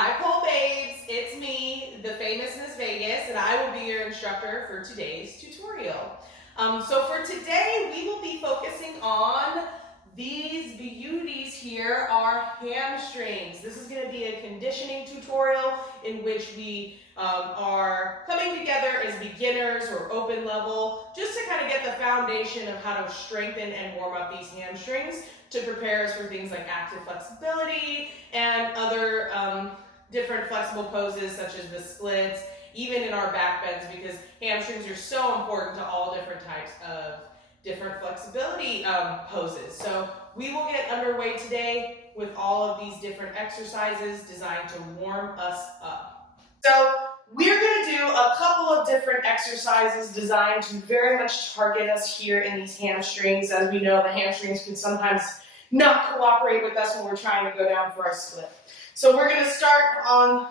Hi Pole Babes, it's me, the famous Miss Vegas, and I will be your instructor for today's tutorial. So for today, we will be focusing on these beauties here, our hamstrings. This is going to be a conditioning tutorial in which we are coming together as beginners or open level, just to kind of get the foundation of how to strengthen and warm up these hamstrings to prepare us for things like active flexibility and other different flexible poses such as the splits, even in our back bends, because hamstrings are so important to all different types of different flexibility poses. So we will get underway today with all of these different exercises designed to warm us up. So we're going to do a couple of different exercises designed to very much target us here in these hamstrings. As we know, the hamstrings can sometimes not cooperate with us when we're trying to go down for our split. So we're going to start on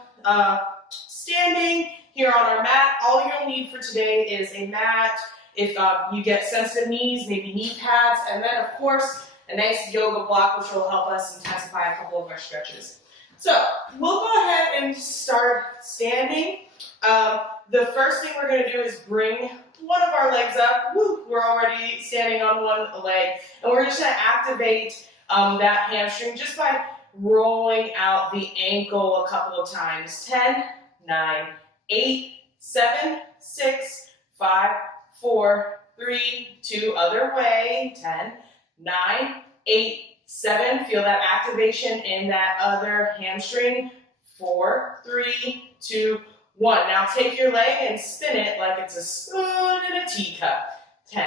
standing here on our mat. All you'll need for today is a mat. If you get sensitive knees, maybe knee pads, and then of course a nice yoga block, which will help us intensify a couple of our stretches. So we'll go ahead and start standing. The first thing we're going to do is bring one of our legs up. Woo, we're already standing on one leg, and we're just going to activate that hamstring just by rolling out the ankle a couple of times. 10, 9, 8, 7, 6, 5, 4, 3, 2, other way. 10, 9, 8, 7. Feel that activation in that other hamstring. 4, 3, 2, 1. Now take your leg and spin it like it's a spoon in a teacup. 10,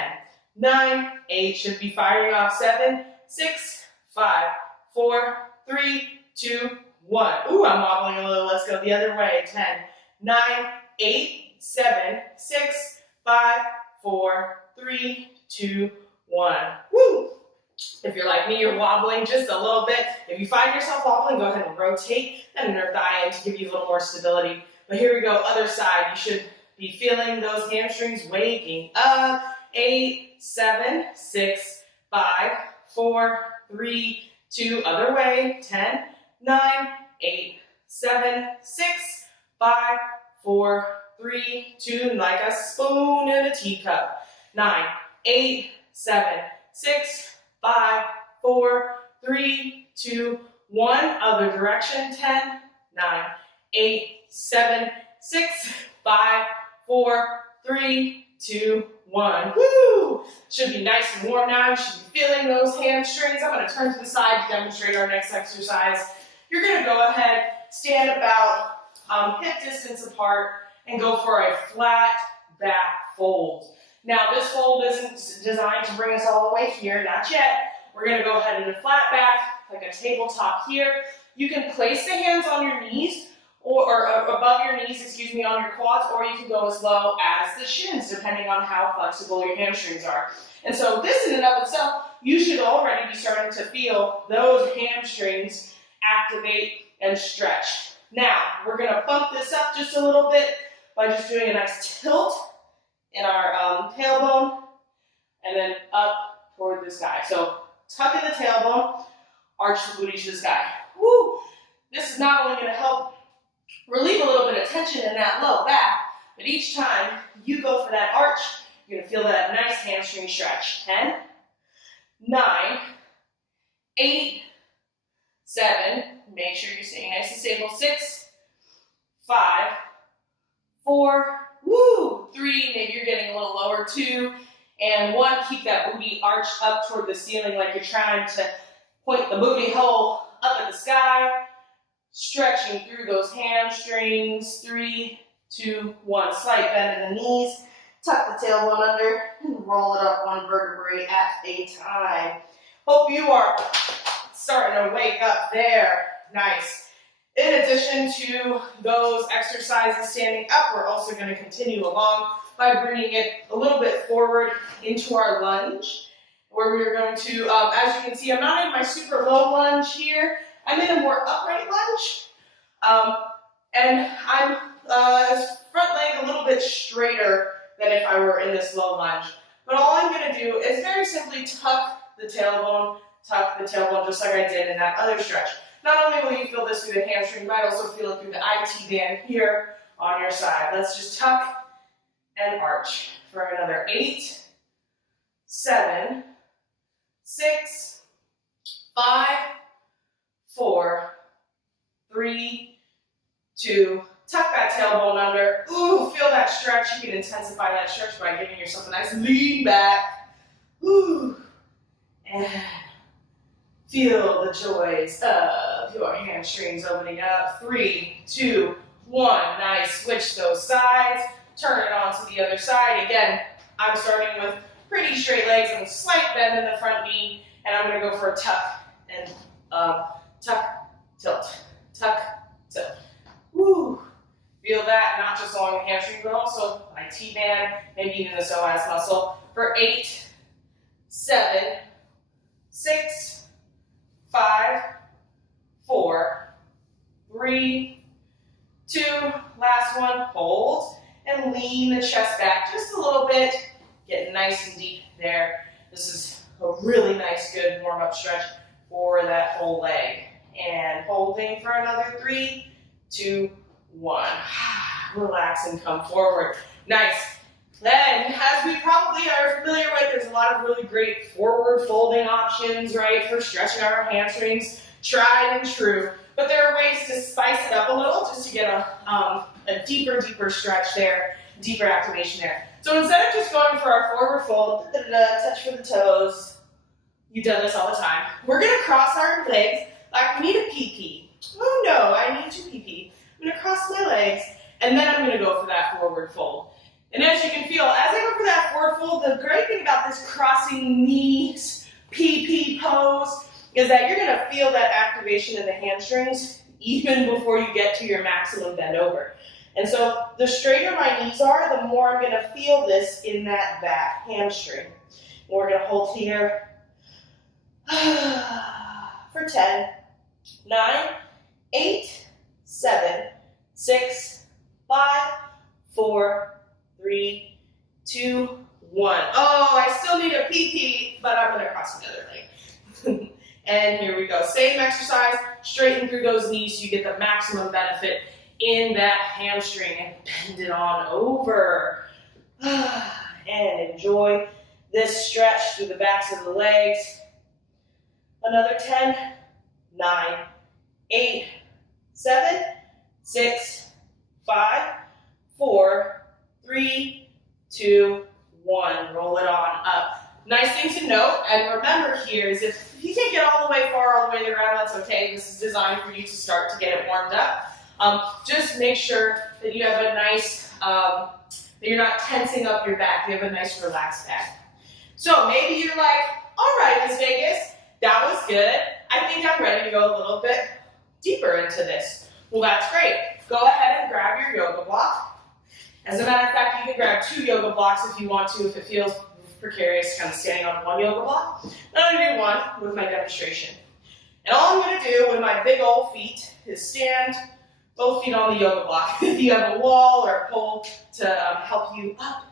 9, 8. Should be firing off. 7, 6, 5, 4, 3, 2, 1. Ooh, I'm wobbling a little. Let's go the other way. 10, 9, 8, 7, 6, 5, 4, 3, 2, 1. Woo! If you're like me, you're wobbling just a little bit. If you find yourself wobbling, go ahead and rotate that inner thigh in to give you a little more stability. But here we go, other side. You should be feeling those hamstrings waking up. 8, 7, 6, 5, 4, 3, 2, other way. 10, 9, 8, 7, 6, 5, 4, 3, 2, like a spoon in a teacup. 9, 8, 7, 6, 5, 4, 3, 2, 1. Other direction. 10, 9, 8, 7, 6, 5, 4, 3, 2, 1. Woo! Should be nice and warm now. You should be feeling those hamstrings. I'm going to turn to the side to demonstrate our next exercise. You're going to go ahead, stand about hip distance apart, and go for a flat back fold. Now, this fold isn't designed to bring us all the way here, not yet. We're going to go ahead into flat back, like a tabletop here. You can place the hands on your knees, or above your knees, on your quads, or you can go as low as the shins, depending on how flexible your hamstrings are. And so this in and of itself, you should already be starting to feel those hamstrings activate and stretch. Now, we're going to bump this up just a little bit by just doing a nice tilt in our tailbone, and then up toward the sky. So tuck in the tailbone, arch the booty to the sky. Woo! This is not only going to help relieve a little bit of tension in that low back, but each time you go for that arch, you're going to feel that nice hamstring stretch. 10, 9, 8, 7, make sure you're staying nice and stable. 6, 5, 4, woo, 3, maybe you're getting a little lower, 2, and 1. Keep that booty arched up toward the ceiling like you're trying to point the booty hole up at the sky. Stretching through those hamstrings. 3, 2, 1. Slight bend in the knees. Tuck the tailbone under and roll it up one vertebrae at a time. Hope you are starting to wake up there. Nice. In addition to those exercises standing up, we're also going to continue along by bringing it a little bit forward into our lunge, where we're going to, as you can see, I'm not in my super low lunge here. I'm in a more upright lunge, and I'm front leg a little bit straighter than if I were in this low lunge. But all I'm going to do is very simply tuck the tailbone just like I did in that other stretch. Not only will you feel this through the hamstring, you might also feel it through the IT band here on your side. Let's just tuck and arch for another 8, 7, 6, 5, 4, 3, 2, tuck that tailbone under. Ooh, feel that stretch. You can intensify that stretch by giving yourself a nice lean back. Ooh. And feel the joys of your hamstrings opening up. 3, 2, 1. Nice. Switch those sides. Turn it on to the other side. Again, I'm starting with pretty straight legs and a slight bend in the front knee. And I'm going to go for a tuck and tuck, tilt, tuck, tilt. Woo. Feel that, not just along the hamstring, but also my T-band, maybe even the psoas muscle. For 8, 7, 6, 5, 4, 3, 2, last one, hold, and lean the chest back just a little bit, get nice and deep there. This is a really nice, good warm-up stretch for that whole leg. And holding for another 3, 2, 1. Relax and come forward. Nice. Then, as we probably are familiar with, there's a lot of really great forward folding options, right, for stretching our hamstrings, tried and true. But there are ways to spice it up a little just to get a deeper stretch there, deeper activation there. So instead of just going for our forward fold, touch for the toes, you've done this all the time, we're going to cross our legs like we need a pee-pee. Oh no, I need to pee-pee. I'm going to cross my legs, and then I'm going to go for that forward fold. And as you can feel, as I go for that forward fold, the great thing about this crossing knees, PP pose, is that you're going to feel that activation in the hamstrings even before you get to your maximum bend over. And so the straighter my knees are, the more I'm going to feel this in that back hamstring. And we're going to hold here for 10, 9, 8, 7, 6, 5, 4, 3, 2, 1. Oh, I still need a pee-pee, but I'm going to cross the other leg. And here we go. Same exercise, straighten through those knees so you get the maximum benefit in that hamstring and bend it on over. And enjoy this stretch through the backs of the legs. Another 10, 9, 8, 7, 6, 5, 4, 3, 2, 1. Roll it on up. Nice thing to note and remember here is if you can't get all the way far, all the way to the ground, that's okay. This is designed for you to start to get it warmed up. Just make sure that you have a nice, that you're not tensing up your back. You have a nice relaxed back. So maybe you're like, all right, Ms. Vegas, that was good. I think I'm ready to go a little bit deeper into this. Well, that's great. Go ahead and grab your yoga block. As a matter of fact, you can grab 2 yoga blocks if you want to, if it feels precarious, kind of standing on one yoga block. I'm going to do one with my demonstration. And all I'm going to do with my big old feet is stand both feet on the yoga block. If you have a wall or a pole to help you up,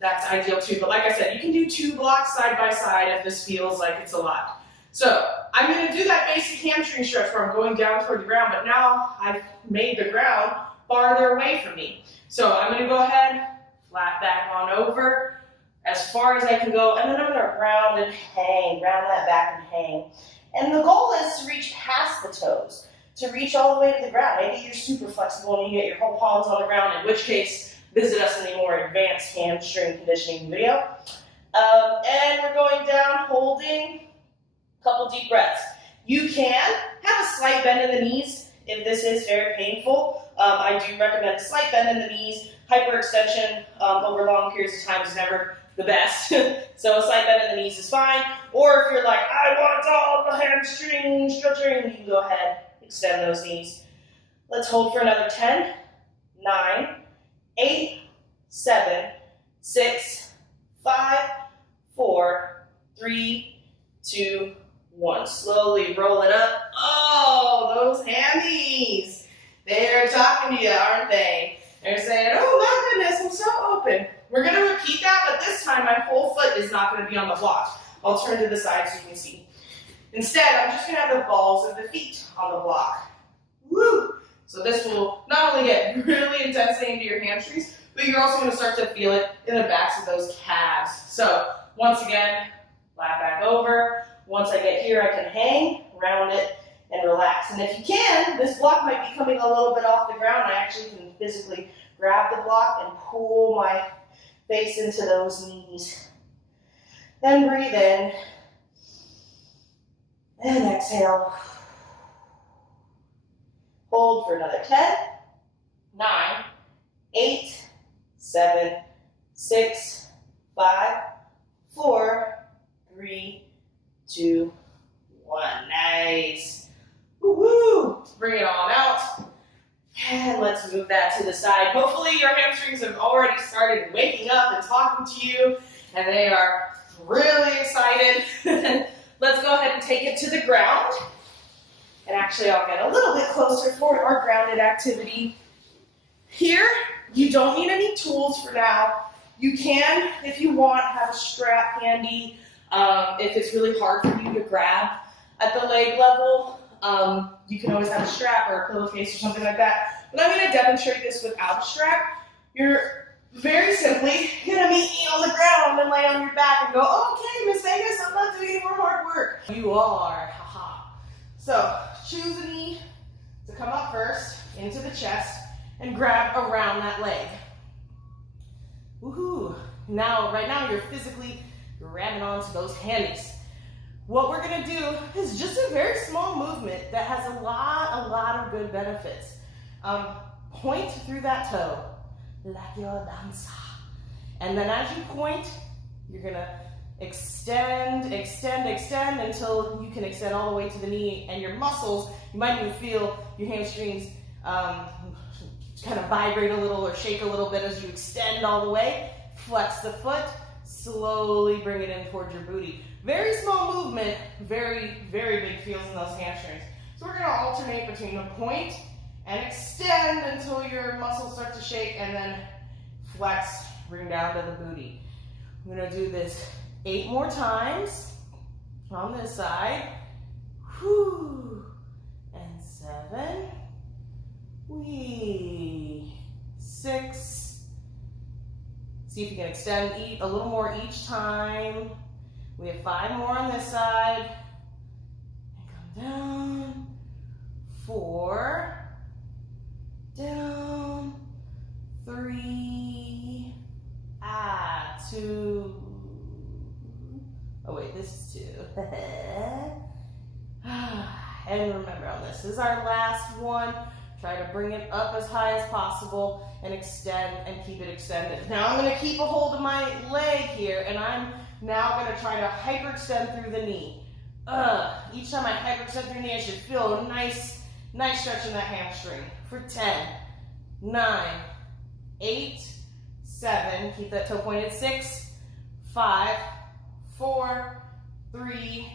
that's ideal too. But like I said, you can do 2 blocks side by side if this feels like it's a lot. So I'm going to do that basic hamstring stretch where I'm going down toward the ground, but now I've made the ground farther away from me. So I'm going to go ahead, flat back on over, as far as I can go, and then I'm going to round and hang, round that back and hang. And the goal is to reach past the toes, to reach all the way to the ground. Maybe you're super flexible and you get your whole palms on the ground, in which case, visit us in the more advanced hamstring conditioning video. And we're going down, holding, a couple deep breaths. You can have a slight bend in the knees if this is very painful. I do recommend a slight bend in the knees. Hyperextension over long periods of time is never the best. So a slight bend in the knees is fine. Or if you're like, I want all the hamstring stretching, you can go ahead, extend those knees. Let's hold for another 10, 9, 8, 7, 6, 5, 4, 3, 2, 1. Slowly roll it up. Oh, those hammies. They're talking to you, aren't they? They're saying, oh my goodness, I'm so open. We're going to repeat that, but this time my whole foot is not going to be on the block. I'll turn to the side so you can see. Instead, I'm just gonna have the balls of the feet on the block. Woo! So this will not only get really intensely into your hamstrings, but you're also gonna start to feel it in the backs of those calves. So once again, flat back over. Once I get here, I can hang, round it, and relax. And if you can, this block might be coming a little bit off the ground. I actually can physically grab the block and pull my face into those knees. Then breathe in. And exhale. Hold for another 10, 9, 8, 7, 6, 5, 4, 3, 2, 1. Nice. Woo-hoo. Bring it on out. And let's move that to the side. Hopefully your hamstrings have already started waking up and talking to you, and they are really excited. Let's go ahead and take it to the ground. And actually, I'll get a little bit closer for our grounded activity. Here, you don't need any tools for now. You can, if you want, have a strap handy. If it's really hard for you to grab at the leg level, you can always have a strap or a pillowcase or something like that. But I'm going to demonstrate this without a strap. You're very simply going to meet me on the ground and lay on your back and go, okay, Miss Vegas, I'm not doing any more hard work. You are, haha. So choose a knee to come up first into the chest and grab around that leg. Woohoo! Now, right now, you're physically grabbing onto those hammies. What we're gonna do is just a very small movement that has a lot of good benefits. Point through that toe, like your dancer. And then as you point, you're gonna extend until you can extend all the way to the knee, and your muscles, you might even feel your hamstrings kind of vibrate a little or shake a little bit as you extend all the way. Flex the foot, slowly bring it in towards your booty. Very small movement, very big feels in those hamstrings. So we're gonna alternate between the point and extend until your muscles start to shake, and then flex, bring down to the booty. I'm gonna do this 8 more times on this side. Whew. And 7. 6. See if you can extend a little more each time. We have 5 more on this side. And come down. 4. Down. 3. 2. Oh wait, this is 2. And remember, on this is our last one. Try to bring it up as high as possible and extend and keep it extended. Now I'm going to keep a hold of my leg here, and I'm now going to try to hyperextend through the knee. Each time I hyperextend through the knee, I should feel a nice stretch in that hamstring. For 10, 9, 8, 7, keep that toe pointed, 6, 5, 4, 3,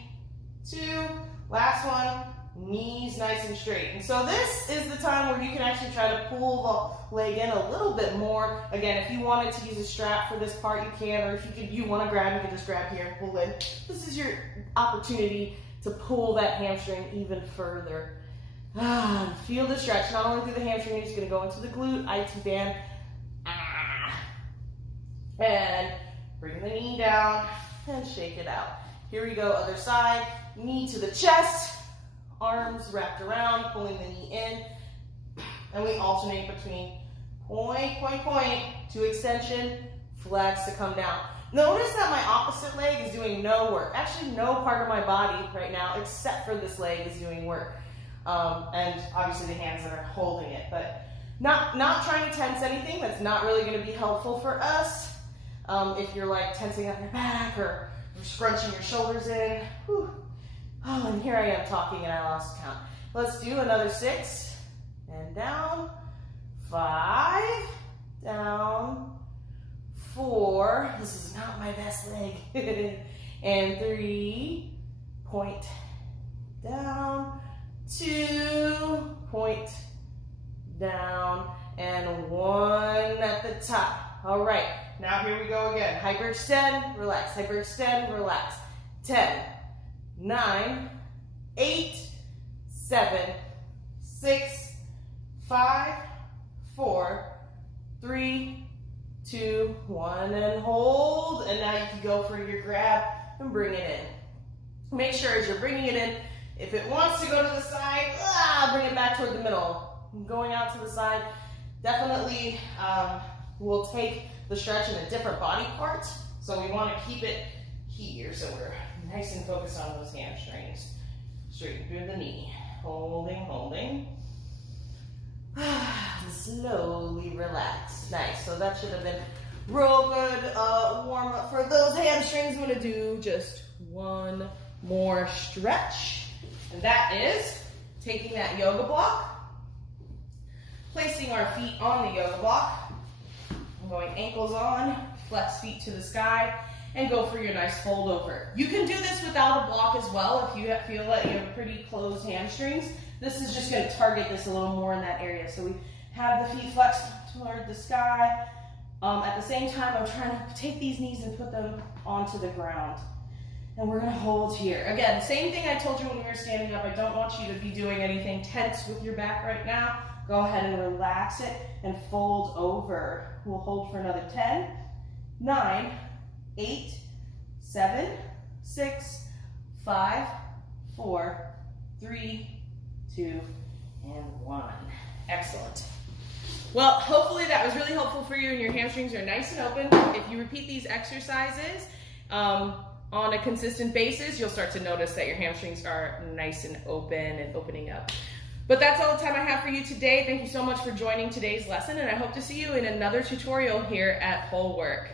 2, last one. Knees nice and straight. And so this is the time where you can actually try to pull the leg in a little bit more. Again, if you wanted to use a strap for this part, you can, or if you want to grab, you can just grab here and pull in. This is your opportunity to pull that hamstring even further. Feel the stretch, not only through the hamstring, you're just going to go into the glute, IT band. And bring the knee down and shake it out. Here we go, other side, knee to the chest. Arms wrapped around, pulling the knee in, and we alternate between point to extension, flex to come down. Notice that my opposite leg is doing no work. Actually, no part of my body right now, except for this leg, is doing work. And obviously the hands that are holding it, but not trying to tense anything. That's not really going to be helpful for us. If you're like tensing up your back or scrunching your shoulders in. Whew. Oh, and here I am talking and I lost count. Let's do another 6, and down, 5, down, 4, this is not my best leg, and 3, point, down, 2, point, down, and 1 at the top. All right, now here we go again. Hyperextend, relax, 10, 9, 8, 7, 6, 5, 4, 3, 2, 1, and hold. And now you can go for your grab and bring it in. Make sure as you're bringing it in, if it wants to go to the side, bring it back toward the middle. Going out to the side definitely will take the stretch in a different body part. So we want to keep it here so we're nice and focused on those hamstrings. Straight through the knee. Holding, holding. Slowly relax. Nice. So that should have been real good warm up for those hamstrings. I'm going to do just one more stretch. And that is taking that yoga block, placing our feet on the yoga block, going ankles on, flex feet to the sky, and go for your nice fold over. You can do this without a block as well if you feel that you have pretty closed hamstrings. This is just going to target this a little more in that area. So we have the feet flexed toward the sky. At the same time, I'm trying to take these knees and put them onto the ground. And we're going to hold here. Again, same thing I told you when we were standing up. I don't want you to be doing anything tense with your back right now. Go ahead and relax it and fold over. We'll hold for another 10, 9, 8, 7, 6, 5, 4, 3, 2, and 1. Excellent. Well, hopefully that was really helpful for you and your hamstrings are nice and open. If you repeat these exercises on a consistent basis, you'll start to notice that your hamstrings are nice and open and opening up. But that's all the time I have for you today. Thank you so much for joining today's lesson, and I hope to see you in another tutorial here at PoleWerk.